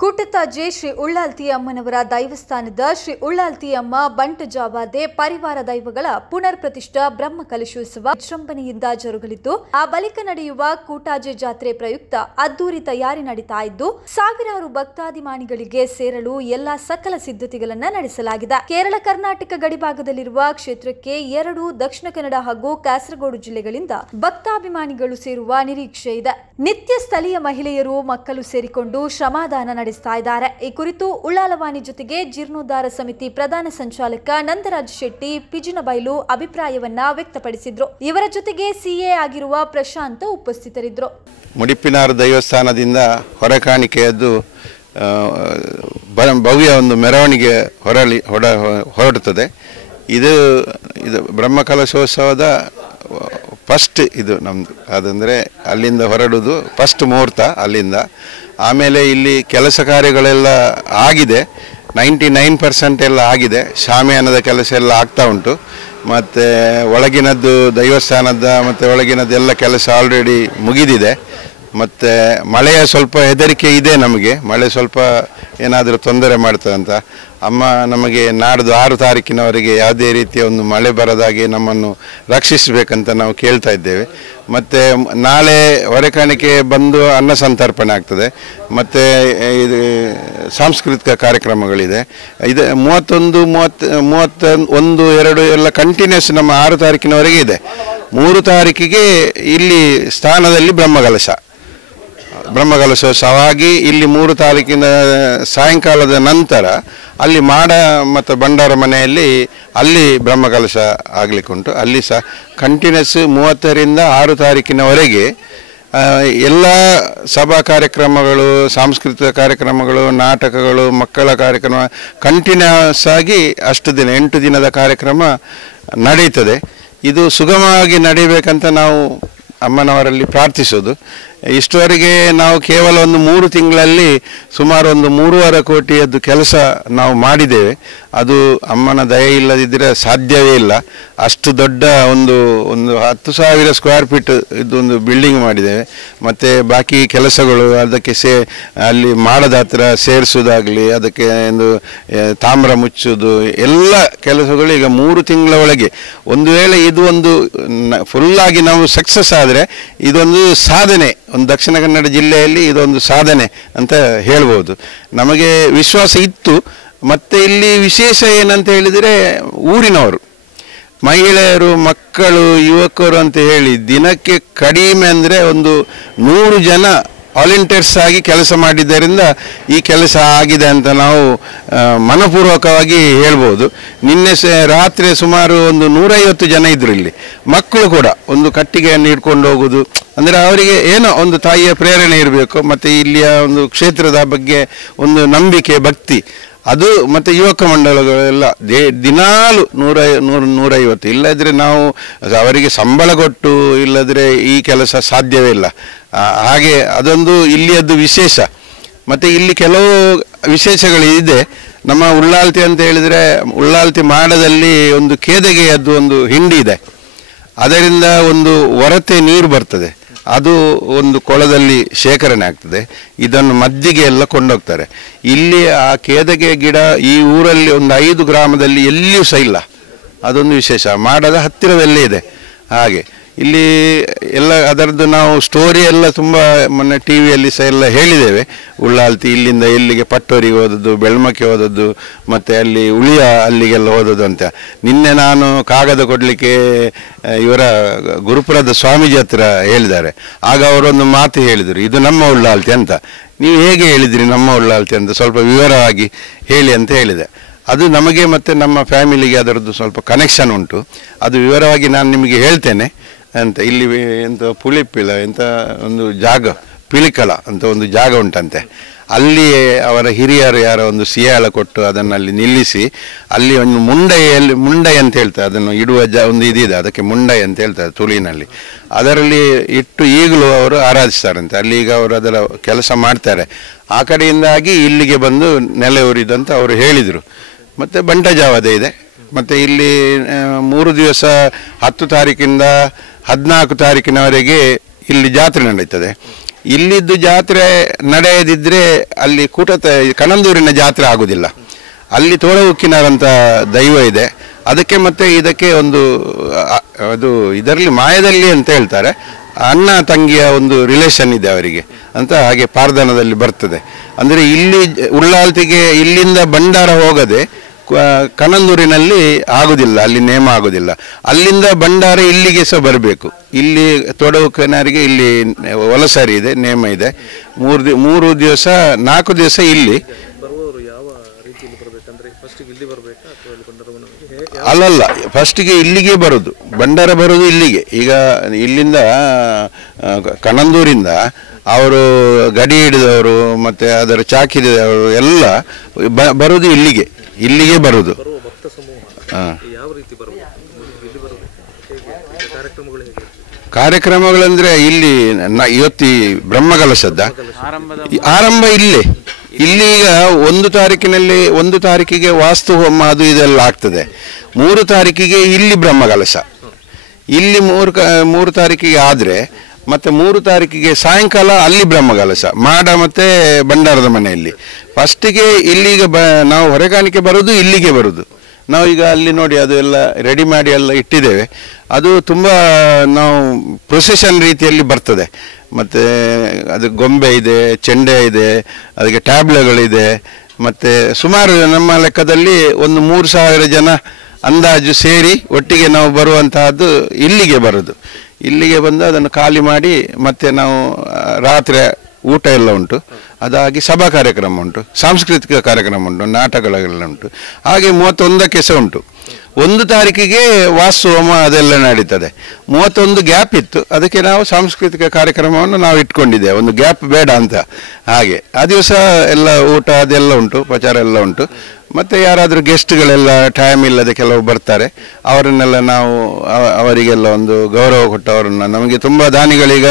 ಕೂಟತಾಜೆ ಶ್ರೀ ಉಳ್ಳಾಲ್ತಿ ಅಮ್ಮನವರ ದೈವಸ್ಥಾನದ ಶ್ರೀ ಉಳ್ಳಾಲ್ತಿ ಅಮ್ಮ ಬಂಟ ಜಾವಾದೆ ಪರಿವಾರ ದೈವಗಳ ಪುನರ್ ಪ್ರತಿಷ್ಠಾ ಬ್ರಹ್ಮ ಕಲಶೋತ್ಸವ ವಿಜೃಂಭಣೆಯಿಂದ ಜರುಗಲಿದ್ದು ಆ ಬಳಿಕ ನಡೆಯುವ ಕೂಟಾಜೆ ಜಾತ್ರೆ ಪ್ರಯುಕ್ತ ಅದ್ದೂರಿ ತಯಾರಿ ನಡೀತಾ ಇದ್ದು ಸಾವಿರಾರು ಭಕ್ತಾದಿಮಾನಿಗಳಿಗೆ ಸೇರಲು ಎಲ್ಲಾ ಸಕಲ ಸಿದ್ಧತೆಗಳನ್ನು ನಡೆಸಲಾಗಿದೆ. ಕೇರಳ ಕರ್ನಾಟಕ ಗಡಿಭಾಗದಲ್ಲಿರುವ ಕ್ಷೇತ್ರಕ್ಕೆ 2 ದಕ್ಷಿಣ ಕನ್ನಡ ಹಾಗೂ ಕಾಸರಗೋಡು ಜಿಲ್ಲೆಗಳಿಂದ ಭಕ್ತಾಭಿಮಾನಿಗಳು ಸೇರುವ ನಿರೀಕ್ಷೆ ಇದೆ. ನಿತ್ಯ ಸ್ಥಳೀಯ ಮಹಿಳೆಯರು ಮಕ್ಕಳು ಸೇರಿಕೊಂಡು ಶ್ರಮದಾನ ನಡೆಸ್ತಾ ಇದ್ದಾರೆ. ಈ ಕುರಿತು ಉಳ್ಳಾಲವಾಣಿ ಜೊತೆಗೆ ಜೀರ್ಣೋದ್ಧಾರ ಸಮಿತಿ ಪ್ರಧಾನ ಸಂಚಾಲಕ ನಂದರಾಜ್ ಶೆಟ್ಟಿ ಪಿಜಿನಬೈಲು ಅಭಿಪ್ರಾಯವನ್ನ ವ್ಯಕ್ತಪಡಿಸಿದ್ರು. ಇವರ ಜೊತೆಗೆ ಸಿಎ ಆಗಿರುವ ಪ್ರಶಾಂತ್ ಉಪಸ್ಥಿತರಿದ್ದರು. ಮುಡಿಪಿನಾರು ದೇವಸ್ಥಾನದಿಂದ ಹೊರಕಾಣಿಕೆಯದ್ದು ಭವ್ಯ ಒಂದು ಮೆರವಣಿಗೆ ಹೊರಡುತ್ತದೆ. ಇದು ಬ್ರಹ್ಮಕಲಶೋತ್ಸವದ ಫಸ್ಟ್ ಇದು ನಮ್ಮದು. ಅದಂದರೆ ಅಲ್ಲಿಂದ ಹೊರಡುವುದು ಫಸ್ಟ್ ಮುಹೂರ್ತ ಅಲ್ಲಿಂದ. ಆಮೇಲೆ ಇಲ್ಲಿ ಕೆಲಸ ಕಾರ್ಯಗಳೆಲ್ಲ ಆಗಿದೆ, 99% ಎಲ್ಲ ಆಗಿದೆ. ಶಾಮಿಯಾನದ ಕೆಲಸ ಎಲ್ಲ ಆಗ್ತಾ ಉಂಟು. ಮತ್ತು ಒಳಗಿನದ್ದು ದೇವಸ್ಥಾನದ ಮತ್ತು ಒಳಗಿನದ್ದೆಲ್ಲ ಕೆಲಸ ಆಲ್ರೆಡಿ ಮುಗಿದಿದೆ. ಮತ್ತು ಮಳೆಯ ಸ್ವಲ್ಪ ಹೆದರಿಕೆ ಇದೆ ನಮಗೆ, ಮಳೆ ಸ್ವಲ್ಪ ಏನಾದರೂ ತೊಂದರೆ ಮಾಡ್ತದೆ ಅಂತ. ಅಮ್ಮ ನಮಗೆ ನಾಡ್ದು 6 ತಾರೀಕಿನವರೆಗೆ ಯಾವುದೇ ರೀತಿಯ ಒಂದು ಮಳೆ ಬರದಾಗೆ ನಮ್ಮನ್ನು ರಕ್ಷಿಸಬೇಕಂತ ನಾವು ಕೇಳ್ತಾ ಇದ್ದೇವೆ. ಮತ್ತು ನಾಳೆ ಹೊರೆಕಾಣಿಕೆ ಬಂದು ಅನ್ನ ಸಂತರ್ಪಣೆ ಆಗ್ತದೆ. ಮತ್ತು ಇದು ಸಾಂಸ್ಕೃತಿಕ ಕಾರ್ಯಕ್ರಮಗಳಿದೆ. ಇದು 31, 31, 2 ಎಲ್ಲ ಕಂಟಿನ್ಯೂಸ್ ನಮ್ಮ 6 ತಾರೀಕಿನವರೆಗೆ ಇದೆ. 3 ತಾರೀಕಿಗೆ ಇಲ್ಲಿ ಸ್ಥಾನದಲ್ಲಿ ಬ್ರಹ್ಮಕಲಶೋತ್ಸವವಾಗಿ ಇಲ್ಲಿ 3 ತಾರೀಕಿನ ಸಾಯಂಕಾಲದ ನಂತರ ಅಲ್ಲಿ ಮಾಡ ಮತ್ತು ಭಂಡಾರ ಮನೆಯಲ್ಲಿ ಅಲ್ಲಿ ಬ್ರಹ್ಮಕಲಶ ಆಗಲಿಕ್ಕುಂಟು. ಅಲ್ಲಿ ಸಹ ಕಂಟಿನ್ಯೂಸ್ 30ರಿಂದ 6 ತಾರೀಕಿನವರೆಗೆ ಎಲ್ಲ ಸಭಾ ಕಾರ್ಯಕ್ರಮಗಳು, ಸಾಂಸ್ಕೃತಿಕ ಕಾರ್ಯಕ್ರಮಗಳು, ನಾಟಕಗಳು, ಮಕ್ಕಳ ಕಾರ್ಯಕ್ರಮ ಕಂಟಿನ್ಯೂಸ್ ಆಗಿ 8 ದಿನದ ಕಾರ್ಯಕ್ರಮ ನಡೀತದೆ. ಇದು ಸುಗಮವಾಗಿ ನಡೀಬೇಕಂತ ನಾವು ಅಮ್ಮನವರಲ್ಲಿ ಪ್ರಾರ್ಥಿಸೋದು. ಇಷ್ಟವರೆಗೆ ನಾವು ಕೇವಲ ಒಂದು 3 ತಿಂಗಳಲ್ಲಿ ಸುಮಾರು ಒಂದು 3.5 ಕೋಟಿಯದ್ದು ಕೆಲಸ ನಾವು ಮಾಡಿದ್ದೇವೆ. ಅದು ಅಮ್ಮನ ದಯೆ ಇಲ್ಲದಿದ್ದರೆ ಸಾಧ್ಯವೇ ಇಲ್ಲ. ಅಷ್ಟು ದೊಡ್ಡ ಒಂದು 10,000 ಸ್ಕ್ವೇರ್ ಫೀಟ್ ಇದೊಂದು ಬಿಲ್ಡಿಂಗ್ ಮಾಡಿದ್ದೇವೆ. ಮತ್ತು ಬಾಕಿ ಕೆಲಸಗಳು ಅದಕ್ಕೆ ಅಲ್ಲಿ ಮಾಡದ ಹತ್ರ ಸೇರಿಸೋದಾಗಲಿ, ಅದಕ್ಕೆ ಒಂದು ತಾಮ್ರ ಮುಚ್ಚೋದು ಎಲ್ಲ ಕೆಲಸಗಳು ಈಗ 3 ತಿಂಗಳ ಒಳಗೆ. ಒಂದು ವೇಳೆ ಇದು ಒಂದು ಫುಲ್ಲಾಗಿ ನಾವು ಸಕ್ಸಸ್ ಆದರೆ ಇದೊಂದು ಸಾಧನೆ, ಒಂದು ದಕ್ಷಿಣ ಕನ್ನಡ ಜಿಲ್ಲೆಯಲ್ಲಿ ಇದೊಂದು ಸಾಧನೆ ಅಂತ ಹೇಳ್ಬೋದು. ನಮಗೆ ವಿಶ್ವಾಸ ಇತ್ತು. ಮತ್ತು ಇಲ್ಲಿ ವಿಶೇಷ ಏನಂತ ಹೇಳಿದರೆ ಊರಿನವರು, ಮಹಿಳೆಯರು, ಮಕ್ಕಳು, ಯುವಕರು ಅಂತ ಹೇಳಿ ದಿನಕ್ಕೆ ಕಡಿಮೆ ಅಂದರೆ ಒಂದು 100 ಜನ ವಾಲಂಟಿಯರ್ಸ್ ಆಗಿ ಕೆಲಸ ಮಾಡಿದ್ದರಿಂದ ಈ ಕೆಲಸ ಆಗಿದೆ ಅಂತ ನಾವು ಮನಪೂರ್ವಕವಾಗಿ ಹೇಳ್ಬೋದು. ನಿನ್ನೆ ರಾತ್ರಿ ಸುಮಾರು ಒಂದು 150 ಜನ ಇದ್ದರು ಇಲ್ಲಿ. ಮಕ್ಕಳು ಕೂಡ ಒಂದು ಕಟ್ಟಿಗೆಯನ್ನು ಹಿಡ್ಕೊಂಡು ಹೋಗೋದು ಅಂದರೆ ಅವರಿಗೆ ಏನೋ ಒಂದು ತಾಯಿಯ ಪ್ರೇರಣೆ ಇರಬೇಕು. ಮತ್ತು ಇಲ್ಲಿಯ ಒಂದು ಕ್ಷೇತ್ರದ ಬಗ್ಗೆ ಒಂದು ನಂಬಿಕೆ, ಭಕ್ತಿ ಅದು. ಮತ್ತು ಯುವಕ ಮಂಡಳಗಳೆಲ್ಲ ದಿನಾಲು 100-150, ಇಲ್ಲದ್ರೆ ನಾವು ಅವರಿಗೆ ಸಂಬಳ ಕೊಟ್ಟು ಇಲ್ಲದ್ರೆ ಈ ಕೆಲಸ ಸಾಧ್ಯವೇ ಇಲ್ಲ. ಹಾಗೆ ಅದೊಂದು ಇಲ್ಲಿಯದ್ದು ವಿಶೇಷ. ಮತ್ತು ಇಲ್ಲಿ ಕೆಲವು ವಿಶೇಷಗಳಿದೆ. ನಮ್ಮ ಉಳ್ಳಾಲ್ತಿ ಅಂತ ಹೇಳಿದರೆ ಉಳ್ಳಾಲ್ತಿ ಮಾಡದಲ್ಲಿ ಒಂದು ಕೇದಗೆಯದ್ದು ಒಂದು ಹಿಂಡಿ ಇದೆ. ಅದರಿಂದ ಒಂದು ಹೊರತೆ ನೀರು ಬರ್ತದೆ. ಅದು ಒಂದು ಕೊಳದಲ್ಲಿ ಶೇಖರಣೆ ಆಗ್ತದೆ. ಇದನ್ನು ಮದ್ದಿಗೆ ಎಲ್ಲ ಕೊಂಡೋಗ್ತಾರೆ. ಇಲ್ಲಿ ಆ ಕೇದಗೆ ಗಿಡ ಈ ಊರಲ್ಲಿ ಒಂದು 5 ಗ್ರಾಮದಲ್ಲಿ ಎಲ್ಲಿಯೂ ಸಹ ಇಲ್ಲ. ಅದೊಂದು ವಿಶೇಷ. ಮಾಡದ ಹತ್ತಿರದಲ್ಲೇ ಇದೆ. ಹಾಗೆ ಇಲ್ಲಿ ಎಲ್ಲ ಅದರದ್ದು ನಾವು ಸ್ಟೋರಿ ಎಲ್ಲ ತುಂಬ ಮೊನ್ನೆ ಟಿವಿಯಲ್ಲಿ ಸಹ ಎಲ್ಲ ಹೇಳಿದ್ದೇವೆ. ಉಳ್ಳಾಲ್ತಿ ಇಲ್ಲಿಂದ ಎಲ್ಲಿಗೆ ಪಟ್ಟೋರಿಗೆ ಹೋದದ್ದು, ಬೆಳ್ಮಕ್ಕೆ ಹೋದದ್ದು, ಮತ್ತು ಅಲ್ಲಿ ಉಳಿಯ ಅಲ್ಲಿಗೆಲ್ಲ ಹೋದದ್ದು ಅಂತ. ನಿನ್ನೆ ನಾನು ಕಾಗದ ಕೊಡಲಿಕ್ಕೆ ಇವರ ಗುರುಪುರದ ಸ್ವಾಮೀಜಿ ಹತ್ರ ಹೇಳಿದ್ದಾರೆ. ಆಗ ಅವರೊಂದು ಮಾತು ಹೇಳಿದರು, ಇದು ನಮ್ಮ ಉಳ್ಳಾಲ್ತಿ ಅಂತ. ನೀವು ಹೇಗೆ ಹೇಳಿದ್ರಿ ನಮ್ಮ ಉಳ್ಳಾಲ್ತಿ ಅಂತ, ಸ್ವಲ್ಪ ವಿವರವಾಗಿ ಹೇಳಿ ಅಂತ ಹೇಳಿದೆ. ಅದು ನಮಗೆ ಮತ್ತು ನಮ್ಮ ಫ್ಯಾಮಿಲಿಗೆ ಅದರದ್ದು ಸ್ವಲ್ಪ ಕನೆಕ್ಷನ್ ಉಂಟು. ಅದು ವಿವರವಾಗಿ ನಾನು ನಿಮಗೆ ಹೇಳ್ತೇನೆ ಅಂತ. ಇಲ್ಲಿ ಎಂಥ ಪುಳಿಪಿಳ ಎಂಥ ಒಂದು ಜಾಗ, ಪಿಳಿಕಳ ಅಂತ ಒಂದು ಜಾಗ ಉಂಟಂತೆ. ಅಲ್ಲಿ ಅವರ ಹಿರಿಯರು ಯಾರೋ ಒಂದು ಸಿಯಾಳ ಕೊಟ್ಟು ಅದನ್ನು ಅಲ್ಲಿ ನಿಲ್ಲಿಸಿ ಅಲ್ಲಿ ಒಂದು ಮುಂಡೈ ಅಂತ ಹೇಳ್ತಾರೆ. ಅದನ್ನು ಇಡುವ ಒಂದು ಇದಿದೆ, ಅದಕ್ಕೆ ಮುಂಡೈ ಅಂತ ಹೇಳ್ತಾರೆ ತುಳುವಿನಲ್ಲಿ. ಅದರಲ್ಲಿ ಇಟ್ಟು ಈಗಲೂ ಅವರು ಆರಾಧಿಸ್ತಾರಂತೆ. ಅಲ್ಲಿ ಈಗ ಅವರು ಅದರ ಕೆಲಸ ಮಾಡ್ತಾರೆ. ಆ ಕಡೆಯಿಂದಾಗಿ ಇಲ್ಲಿಗೆ ಬಂದು ನೆಲೆಯೂರಿದಂತ ಅವರು ಹೇಳಿದರು. ಮತ್ತು ಬಂಟ ಜಾವದೆ ಇದೆ. ಮತ್ತು ಇಲ್ಲಿ 3 ದಿವಸ 10 ತಾರೀಕಿಂದ 14 ತಾರೀಕಿನವರೆಗೆ ಇಲ್ಲಿ ಜಾತ್ರೆ ನಡೀತದೆ. ಇಲ್ಲಿದ್ದು ಜಾತ್ರೆ ನಡೆಯದಿದ್ದರೆ ಅಲ್ಲಿ ಕಣಂದೂರಿನ ಜಾತ್ರೆ ಆಗುವುದಿಲ್ಲ. ಅಲ್ಲಿ ತೋಳಹುಕ್ಕಿನರಂಥ ದೈವ ಇದೆ. ಅದಕ್ಕೆ ಮತ್ತು ಇದಕ್ಕೆ ಒಂದು ಅದು ಇದರಲ್ಲಿ ಮಾಯದಲ್ಲಿ ಅಂತ ಹೇಳ್ತಾರೆ, ಅಣ್ಣ ತಂಗಿಯ ಒಂದು ರಿಲೇಷನ್ ಇದೆ ಅವರಿಗೆ ಅಂತ, ಹಾಗೆ ಪಾರ್ಧನದಲ್ಲಿ ಬರ್ತದೆ. ಅಂದರೆ ಇಲ್ಲಿ ಉಳ್ಳಾಲ್ತಿಗೆ ಇಲ್ಲಿಂದ ಭಂಡಾರ ಹೋಗದೆ ಕಣಂದೂರಿನಲ್ಲಿ ಆಗುವುದಿಲ್ಲ, ಅಲ್ಲಿ ನೇಮ ಆಗುವುದಿಲ್ಲ. ಅಲ್ಲಿಂದ ಭಂಡಾರ ಇಲ್ಲಿಗೆ ಸಹ ಬರಬೇಕು. ಇಲ್ಲಿ ತೋಡಹುಕ್ಕಿನರಿಗೆ ಇಲ್ಲಿ ವಲಸರಿ ಇದೆ, ನೇಮ ಇದೆ. 4 ದಿವಸ ಇಲ್ಲಿ ಅಲ್ಲಲ್ಲ, ಫಸ್ಟಿಗೆ ಇಲ್ಲಿಗೆ ಬರೋದು, ಭಂಡಾರ ಬರೋದು ಇಲ್ಲಿಗೆ. ಈಗ ಇಲ್ಲಿಂದ ಕಣಂದೂರಿಂದ ಅವರು ಗಡಿ ಹಿಡಿದವರು ಮತ್ತು ಅದರ ಚಾಕಿದವರು ಎಲ್ಲ ಬರೋದು ಇಲ್ಲಿಗೆ ಬರೋದು. ಕಾರ್ಯಕ್ರಮಗಳಂದ್ರೆ ಇಲ್ಲಿ ಇವತ್ತು ಬ್ರಹ್ಮಕಲಶದ ಆರಂಭ ಇಲ್ಲೇ. ಇಲ್ಲೀಗ 1 ತಾರೀಕಿಗೆ ವಾಸ್ತು ಹೋಮ ಅದು ಇದೆಲ್ಲ ಆಗ್ತದೆ. 3 ತಾರೀಕಿಗೆ ಇಲ್ಲಿ ಬ್ರಹ್ಮಕಲಶ. ಇಲ್ಲಿ 3 ತಾರೀಕಿಗೆ ಆದರೆ ಮತ್ತು 3 ತಾರೀಕಿಗೆ ಸಾಯಂಕಾಲ ಅಲ್ಲಿ ಬ್ರಹ್ಮಕಲಶ ಮಾಡ ಮತ್ತು ಭಂಡಾರದ ಮನೆಯಲ್ಲಿ. ಫಸ್ಟಿಗೆ ಇಲ್ಲಿಗ ನಾವು ಹೊರೆಕಾಣಿಕೆ ಬರೋದು ಇಲ್ಲಿಗೆ ಬರೋದು. ನಾವು ಈಗ ಅಲ್ಲಿ ನೋಡಿ ಅದು ಎಲ್ಲ ರೆಡಿ ಮಾಡಿ ಎಲ್ಲ ಇಟ್ಟಿದ್ದೇವೆ. ಅದು ತುಂಬ ನಾವು ಪ್ರೊಸೆಷನ್ ರೀತಿಯಲ್ಲಿ ಬರ್ತದೆ. ಮತ್ತು ಅದು ಗೊಂಬೆ ಇದೆ, ಚೆಂಡೆ ಇದೆ, ಅದಕ್ಕೆ ಟ್ಯಾಬ್ಲೆಗಳಿದೆ. ಮತ್ತು ಸುಮಾರು ನಮ್ಮ ಲೆಕ್ಕದಲ್ಲಿ ಒಂದು 3,000 ಜನ ಅಂದಾಜು ಸೇರಿ ಒಟ್ಟಿಗೆ ನಾವು ಬರುವಂತಹದ್ದು ಇಲ್ಲಿಗೆ ಬರೋದು. ಇಲ್ಲಿಗೆ ಬಂದು ಅದನ್ನು ಖಾಲಿ ಮಾಡಿ ಮತ್ತೆ ನಾವು ರಾತ್ರಿ ಊಟ ಎಲ್ಲ ಉಂಟು. ಅದಾಗಿ ಸಭಾ ಕಾರ್ಯಕ್ರಮ ಉಂಟು, ಸಾಂಸ್ಕೃತಿಕ ಕಾರ್ಯಕ್ರಮ ಉಂಟು, ನಾಟಕಗಳೆಲ್ಲ ಉಂಟು. ಹಾಗೆ 31ಕ್ಕೆ ಸಹ ಉಂಟು. 1 ತಾರೀಕಿಗೆ ವಾಸ್ತುಹೋಮ ಅದೆಲ್ಲ ನಡೀತದೆ. 31 ಗ್ಯಾಪ್ ಇತ್ತು, ಅದಕ್ಕೆ ನಾವು ಸಾಂಸ್ಕೃತಿಕ ಕಾರ್ಯಕ್ರಮವನ್ನು ನಾವು ಇಟ್ಕೊಂಡಿದ್ದೇವೆ, ಒಂದು ಗ್ಯಾಪ್ ಬೇಡ ಅಂತ. ಹಾಗೆ ಆ ದಿವಸ ಎಲ್ಲ ಊಟ ಅದೆಲ್ಲ ಉಂಟು, ಪ್ರಚಾರ ಎಲ್ಲ ಉಂಟು. ಮತ್ತು ಯಾರಾದರೂ ಗೆಸ್ಟ್ಗಳೆಲ್ಲ ಟೈಮ್ ಇಲ್ಲದೆ ಕೆಲವು ಬರ್ತಾರೆ, ಅವರನ್ನೆಲ್ಲ ನಾವು ಅವರಿಗೆಲ್ಲ ಒಂದು ಗೌರವ ಕೊಟ್ಟು ಅವರನ್ನು, ನಮಗೆ ತುಂಬ ದಾನಿಗಳೀಗ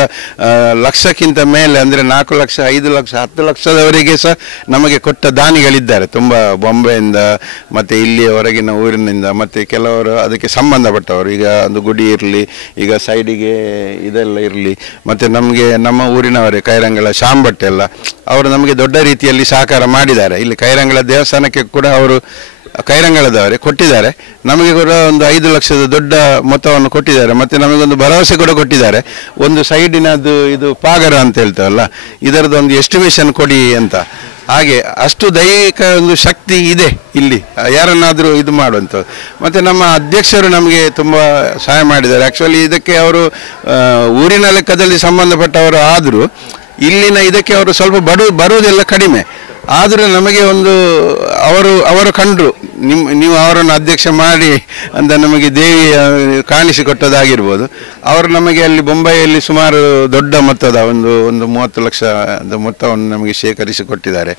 ಲಕ್ಷಕ್ಕಿಂತ ಮೇಲೆ ಅಂದರೆ 4 ಲಕ್ಷ 5 ಲಕ್ಷ 10 ಲಕ್ಷದವರೆಗೆ ಸಹ ನಮಗೆ ಕೊಟ್ಟ ದಾನಿಗಳಿದ್ದಾರೆ. ತುಂಬ ಬಾಂಬೆಯಿಂದ ಮತ್ತು ಇಲ್ಲಿ ಹೊರಗಿನ ಊರಿನಿಂದ ಮತ್ತು ಕೆಲವರು ಅದಕ್ಕೆ ಸಂಬಂಧಪಟ್ಟವರು. ಈಗ ಒಂದು ಗುಡಿ ಇರಲಿ, ಈಗ ಸೈಡಿಗೆ ಇದೆಲ್ಲ ಇರಲಿ, ಮತ್ತು ನಮಗೆ ನಮ್ಮ ಊರಿನವರೇ ಕೈರಂಗಳ ಶಾಂಬಟ್ಟೆ ಎಲ್ಲ ಅವರು ನಮಗೆ ದೊಡ್ಡ ರೀತಿಯಲ್ಲಿ ಸಹಕಾರ ಮಾಡಿದ್ದಾರೆ. ಇಲ್ಲಿ ಕೈರಂಗಳ ದೇವಸ್ಥಾನಕ್ಕೆ ಕೂಡ ಅವರು ಕೈರಂಗಳದವರೇ ಕೊಟ್ಟಿದ್ದಾರೆ. ನಮಗೆ ಕೂಡ ಒಂದು 5 ಲಕ್ಷದ ದೊಡ್ಡ ಮೊತ್ತವನ್ನು ಕೊಟ್ಟಿದ್ದಾರೆ. ಮತ್ತು ನಮಗೊಂದು ಭರವಸೆ ಕೂಡ ಕೊಟ್ಟಿದ್ದಾರೆ, ಒಂದು ಸೈಡಿನದ್ದು ಇದು ಪಾಗರ ಅಂತ ಹೇಳ್ತೇವಲ್ಲ, ಇದರದೊಂದು ಎಸ್ಟಿಮೇಷನ್ ಕೊಡಿ ಅಂತ. ಹಾಗೆ ಅಷ್ಟು ದೈಹಿಕ ಒಂದು ಶಕ್ತಿ ಇದೆ ಇಲ್ಲಿ, ಯಾರನ್ನಾದರೂ ಇದು ಮಾಡುವಂಥದ್ದು. ಮತ್ತು ನಮ್ಮ ಅಧ್ಯಕ್ಷರು ನಮಗೆ ತುಂಬ ಸಹಾಯ ಮಾಡಿದ್ದಾರೆ. ಆ್ಯಕ್ಚುಲಿ ಇದಕ್ಕೆ ಅವರು ಊರಿನ ಲೆಕ್ಕದಲ್ಲಿ ಸಂಬಂಧಪಟ್ಟವರು ಆದರೂ ಇಲ್ಲಿನ ಇದಕ್ಕೆ ಅವರು ಸ್ವಲ್ಪ ಬರುವುದೆಲ್ಲ ಕಡಿಮೆ. ಆದರೂ ನಮಗೆ ಒಂದು ಅವರು ಕಂಡರು, ನೀವು ಅವರನ್ನು ಅಧ್ಯಕ್ಷ ಮಾಡಿ ಅಂತ ನಮಗೆ ದೇವಿ ಕಾಣಿಸಿಕೊಟ್ಟದಾಗಿರ್ಬೋದು. ಅವರು ನಮಗೆ ಅಲ್ಲಿ ಬೊಂಬೈಯಲ್ಲಿ ಸುಮಾರು ದೊಡ್ಡ ಮೊತ್ತದ ಒಂದು 30 ಲಕ್ಷದ ಮೊತ್ತವನ್ನು ನಮಗೆ ಶೇಖರಿಸಿಕೊಟ್ಟಿದ್ದಾರೆ.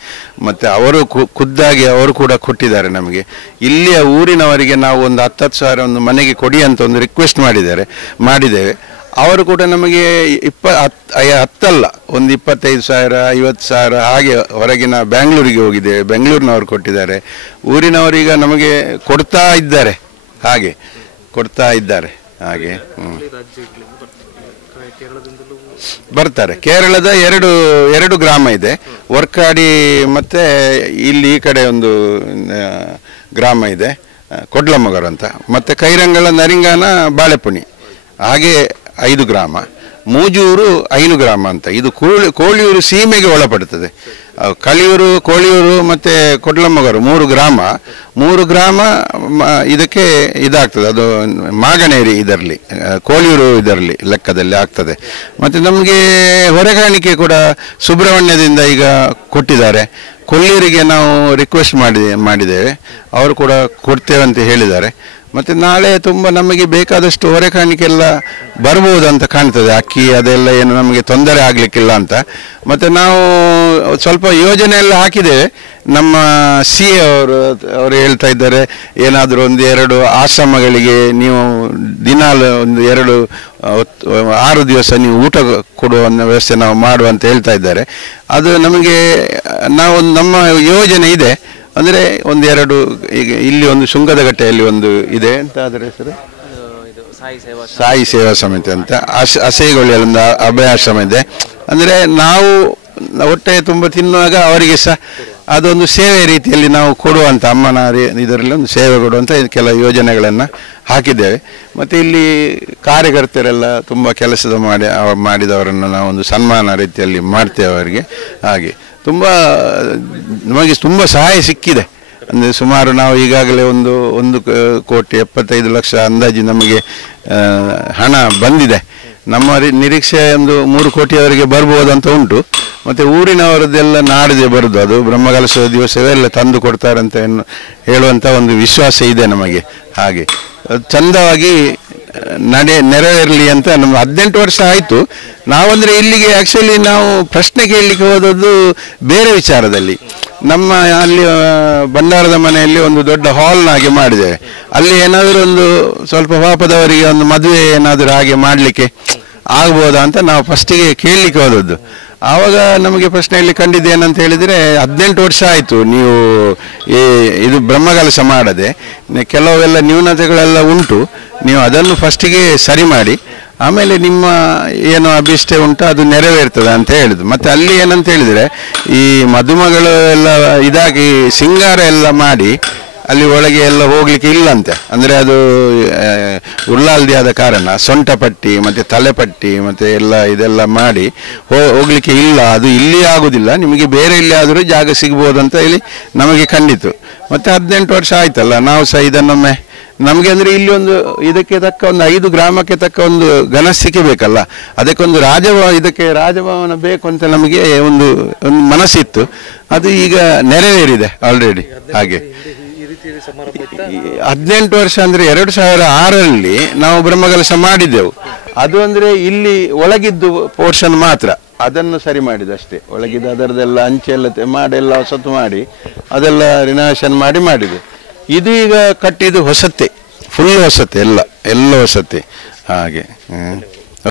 ಮತ್ತು ಅವರು ಖುದ್ದಾಗಿ ಅವರು ಕೂಡ ಕೊಟ್ಟಿದ್ದಾರೆ ನಮಗೆ. ಇಲ್ಲಿಯ ಊರಿನವರಿಗೆ ನಾವು ಒಂದು 10 ಸಾವಿರ ಒಂದು ಮನೆಗೆ ಕೊಡಿ ಅಂತ ಒಂದು ರಿಕ್ವೆಸ್ಟ್ ಮಾಡಿದ್ದೇವೆ. ಅವರು ಕೂಡ ನಮಗೆ 10 ಅಲ್ಲ, ಒಂದು 25,000 50,000 ಹಾಗೆ ಹೊರಗಿನ ಬ್ಯಾಂಗ್ಳೂರಿಗೆ ಹೋಗಿದ್ದೇವೆ, ಬೆಂಗಳೂರಿನವರು ಕೊಟ್ಟಿದ್ದಾರೆ. ಊರಿನವರೀಗ ನಮಗೆ ಕೊಡ್ತಾ ಇದ್ದಾರೆ, ಹಾಗೆ ಕೊಡ್ತಾ ಇದ್ದಾರೆ. ಹಾಗೆ ಬರ್ತಾರೆ. ಕೇರಳದ ಎರಡು ಗ್ರಾಮ ಇದೆ, ವರ್ಕಾಡಿ ಮತ್ತು ಇಲ್ಲಿ ಈ ಕಡೆ ಒಂದು ಗ್ರಾಮ ಇದೆ ಕೊಡ್ಲಮ್ಮಗರು ಅಂತ, ಮತ್ತು ಕೈರಂಗಳ ನರಿಂಗಾನ ಬಾಳೆಪುಣಿ, ಹಾಗೆ 5 ಗ್ರಾಮ. ಮೂಜೂರು 5 ಗ್ರಾಮ ಅಂತ. ಇದು ಕೋಳಿಯೂರು ಸೀಮೆಗೆ ಒಳಪಡುತ್ತದೆ. ಕೋಳಿಯೂರು ಮತ್ತು ಕೊಡ್ಲಮ್ಮಗರು 3 ಗ್ರಾಮ ಇದಕ್ಕೆ ಇದಾಗ್ತದೆ. ಅದು ಮಾಗನೇರಿ ಇದರಲ್ಲಿ, ಕೋಳಿಯೂರು ಇದರಲ್ಲಿ ಲೆಕ್ಕದಲ್ಲಿ ಆಗ್ತದೆ. ಮತ್ತು ನಮಗೆ ಹೊರೆಗಾಣಿಕೆ ಕೂಡ ಸುಬ್ರಹ್ಮಣ್ಯದಿಂದ ಈಗ ಕೊಟ್ಟಿದ್ದಾರೆ. ಕೊಲ್ಲೂರಿಗೆ ನಾವು ರಿಕ್ವೆಸ್ಟ್ ಮಾಡಿದ್ದೇವೆ, ಅವರು ಕೂಡ ಕೊಡ್ತೇವೆ ಅಂತ ಹೇಳಿದ್ದಾರೆ. ಮತ್ತು ನಾಳೆ ತುಂಬ ನಮಗೆ ಬೇಕಾದಷ್ಟು ಹೊರೆಕಾಣಿಕೆಲ್ಲ ಬರ್ಬೋದಂತ ಕಾಣ್ತದೆ. ಅಕ್ಕಿ ಅದೆಲ್ಲ ಏನು ನಮಗೆ ತೊಂದರೆ ಆಗಲಿಕ್ಕಿಲ್ಲ ಅಂತ. ಮತ್ತು ನಾವು ಸ್ವಲ್ಪ ಯೋಜನೆ ಎಲ್ಲ ಹಾಕಿದ್ದೇವೆ. ನಮ್ಮ ಸಿ ಅವರು ಹೇಳ್ತಾ ಇದ್ದಾರೆ, ಏನಾದರೂ 1-2 ಆಶ್ರಮಗಳಿಗೆ ನೀವು ದಿನಾಲು 6 ದಿವಸ ನೀವು ಊಟ ಕೊಡುವ ವ್ಯವಸ್ಥೆ ನಾವು ಮಾಡುವಂತ ಹೇಳ್ತಾ ಇದ್ದಾರೆ. ಅದು ನಮಗೆ ನಮ್ಮ ಯೋಜನೆ ಇದೆ. ಅಂದರೆ 1-2 ಈಗ ಇಲ್ಲಿ ಒಂದು ಶುಂಗದಗಟ್ಟೆಯಲ್ಲಿ ಒಂದು ಇದೆ ಅಂತ, ಅದರ ಹೆಸರು ಸಾಯಿ ಸೇವಾ ಸಮಿತಿ ಅಂತ, ಅಸೇಗೊಳ್ಳಿಯಲ್ಲಿ ಒಂದು ಅಭಯಾಶ್ರಮ ಇದೆ. ಅಂದರೆ ನಾವು ಹೊಟ್ಟೆ ತುಂಬ ತಿನ್ನುವಾಗ ಅವರಿಗೆ ಸಹ ಅದೊಂದು ಸೇವೆ ರೀತಿಯಲ್ಲಿ ನಾವು ಕೊಡುವಂಥ ಅಮ್ಮನ ಇದರಲ್ಲಿ ಒಂದು ಸೇವೆ ಕೊಡುವಂಥ ಕೆಲವು ಯೋಜನೆಗಳನ್ನು ಹಾಕಿದ್ದೇವೆ. ಮತ್ತು ಇಲ್ಲಿ ಕಾರ್ಯಕರ್ತರೆಲ್ಲ ತುಂಬ ಕೆಲಸದ ಮಾಡಿದವರನ್ನು ನಾವು ಒಂದು ಸನ್ಮಾನ ರೀತಿಯಲ್ಲಿ ಮಾಡ್ತೇವೆ ಅವರಿಗೆ. ಹಾಗೆ ತುಂಬ ನಮಗೆ ತುಂಬ ಸಹಾಯ ಸಿಕ್ಕಿದೆ. ಅಂದರೆ ಸುಮಾರು ನಾವು ಈಗಾಗಲೇ 1,75,00,000 ಅಂದಾಜು ನಮಗೆ ಹಣ ಬಂದಿದೆ. ನಮ್ಮ ನಿರೀಕ್ಷೆ ಒಂದು 3 ಕೋಟಿಯವರೆಗೆ ಬರ್ಬೋದು ಅಂತ ಉಂಟು. ಮತ್ತು ಊರಿನವರದ್ದೆಲ್ಲ ನಾಡಿದೆ ಬರೋದು, ಅದು ಬ್ರಹ್ಮಕಲಶದ ದಿವಸವೇ ಎಲ್ಲ ತಂದು ಕೊಡ್ತಾರಂತ ಹೇಳುವಂಥ ಒಂದು ವಿಶ್ವಾಸ ಇದೆ ನಮಗೆ. ಹಾಗೆ ಚಂದವಾಗಿ ನೆರವೇರಲಿ ಅಂತ ನಮ್ಗೆ 18 ವರ್ಷ ಆಯಿತು. ನಾವಂದರೆ ಇಲ್ಲಿಗೆ ಆ್ಯಕ್ಚುಲಿ ನಾವು ಪ್ರಶ್ನೆ ಕೇಳಲಿಕ್ಕೆ ಹೋದದ್ದು ಬೇರೆ ವಿಚಾರದಲ್ಲಿ. ನಮ್ಮ ಅಲ್ಲಿ ಭಂಡಾರದ ಮನೆಯಲ್ಲಿ ಒಂದು ದೊಡ್ಡ ಹಾಲ್ನಾಗೆ ಮಾಡಿದ್ದೇವೆ. ಅಲ್ಲಿ ಏನಾದರೂ ಒಂದು ಸ್ವಲ್ಪ ಪಾಪದವರಿಗೆ ಒಂದು ಮದುವೆ ಏನಾದರೂ ಹಾಗೆ ಮಾಡಲಿಕ್ಕೆ ಆಗ್ಬೋದಾ ಅಂತ ನಾವು ಫಸ್ಟಿಗೆ ಕೇಳಲಿಕ್ಕೆ ಹೋದದ್ದು. ಆವಾಗ ನಮಗೆ ಪ್ರಶ್ನೆಯಲ್ಲಿ ಕಂಡಿದ್ದೇನಂತ ಹೇಳಿದರೆ 18 ವರ್ಷ ಆಯಿತು ನೀವು ಇದು ಬ್ರಹ್ಮಕಲಶ ಮಾಡದೆ, ಕೆಲವೆಲ್ಲ ನ್ಯೂನತೆಗಳೆಲ್ಲ ಉಂಟು, ನೀವು ಅದನ್ನು ಫಸ್ಟಿಗೆ ಸರಿ ಮಾಡಿ ಆಮೇಲೆ ನಿಮ್ಮ ಏನು ಅಭಿಷ್ಟೆ ಉಂಟು ಅದು ನೆರವೇರ್ತದೆ ಅಂತ ಹೇಳಿದ್ರು. ಮತ್ತು ಅಲ್ಲಿ ಏನಂತ ಹೇಳಿದರೆ ಈ ಮದುಮಗಳು ಎಲ್ಲ ಇದಾಗಿ ಸಿಂಗಾರ ಎಲ್ಲ ಮಾಡಿ ಅಲ್ಲಿ ಒಳಗೆ ಎಲ್ಲ ಹೋಗ್ಲಿಕ್ಕೆ ಇಲ್ಲಂತೆ. ಅಂದರೆ ಅದು ಉರ್ಲಾಲ್ದಿ ಆದ ಕಾರಣ ಸೊಂಟಪಟ್ಟಿ ಮತ್ತು ತಲೆಪಟ್ಟಿ ಮತ್ತು ಇದೆಲ್ಲ ಮಾಡಿ ಹೋಗ್ಲಿಕ್ಕೆ ಇಲ್ಲ, ಅದು ಇಲ್ಲಿ ಆಗೋದಿಲ್ಲ, ನಿಮಗೆ ಬೇರೆ ಇಲ್ಲಿ ಆದರೂ ಜಾಗ ಸಿಗ್ಬೋದು ಅಂತ ಹೇಳಿ ನಮಗೆ ಕಂಡಿತು. ಮತ್ತು 18 ವರ್ಷ ಆಯ್ತಲ್ಲ, ನಾವು ಸಹ ಇದನ್ನೊಮ್ಮೆ ನಮಗೆ ಅಂದರೆ ಇಲ್ಲಿ ಒಂದು ಇದಕ್ಕೆ ತಕ್ಕ ಒಂದು 5 ಗ್ರಾಮಕ್ಕೆ ತಕ್ಕ ಒಂದು ಘನಸ್ಥಿಕೆ ಬೇಕಲ್ಲ, ಅದಕ್ಕೊಂದು ರಾಜಭವನ ಬೇಕು ಅಂತ ನಮಗೆ ಒಂದು ಮನಸ್ಸಿತ್ತು. ಅದು ಈಗ ನೆರವೇರಿದೆ ಆಲ್ರೆಡಿ. ಹಾಗೆ 18 ವರ್ಷ ಅಂದರೆ 2006ರಲ್ಲಿ ನಾವು ಬ್ರಹ್ಮಕಲಶ ಮಾಡಿದ್ದೆವು. ಅದು ಅಂದರೆ ಇಲ್ಲಿ ಒಳಗಿದ್ದು ಪೋರ್ಷನ್ ಮಾತ್ರ, ಅದನ್ನು ಸರಿ ಮಾಡಿದಷ್ಟೇ. ಒಳಗಿದ್ದು ಅದರದೆಲ್ಲ ಅಂಚೆಲ್ಲ ಮಾಡೆಲ್ಲ ಹೊಸತು ಮಾಡಿ ಅದೆಲ್ಲ ರಿನೋವೇಷನ್ ಮಾಡಿದೆ. ಇದು ಈಗ ಕಟ್ಟಿದ್ದು ಹೊಸತೆ, ಫುಲ್ ಹೊಸತೆ, ಎಲ್ಲ ಹೊಸತೆ. ಹಾಗೆ